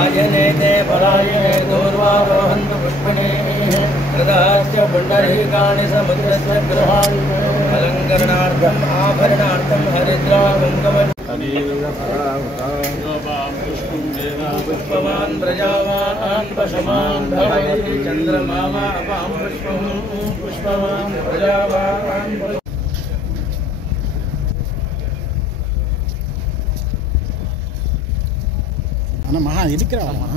आयनेते पलायने दूर्वारोहन्तु पुष्पिणे हृदाश्च पुण्डरीकाणि समुद्रस्य गृहाणि अलङ्करणार्थम् आभरणार्थं हरिद्रा कुङ्कुमम् पुष्पवान् प्रजावान् पशुमान् भवति चन्द्रमा अपां पुष्पं पुष्पवान् प्रजावान् అన్న మహా ఇదికి రావమ్మా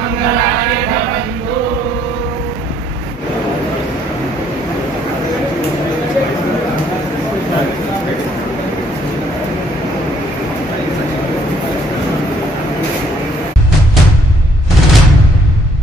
मंगलानि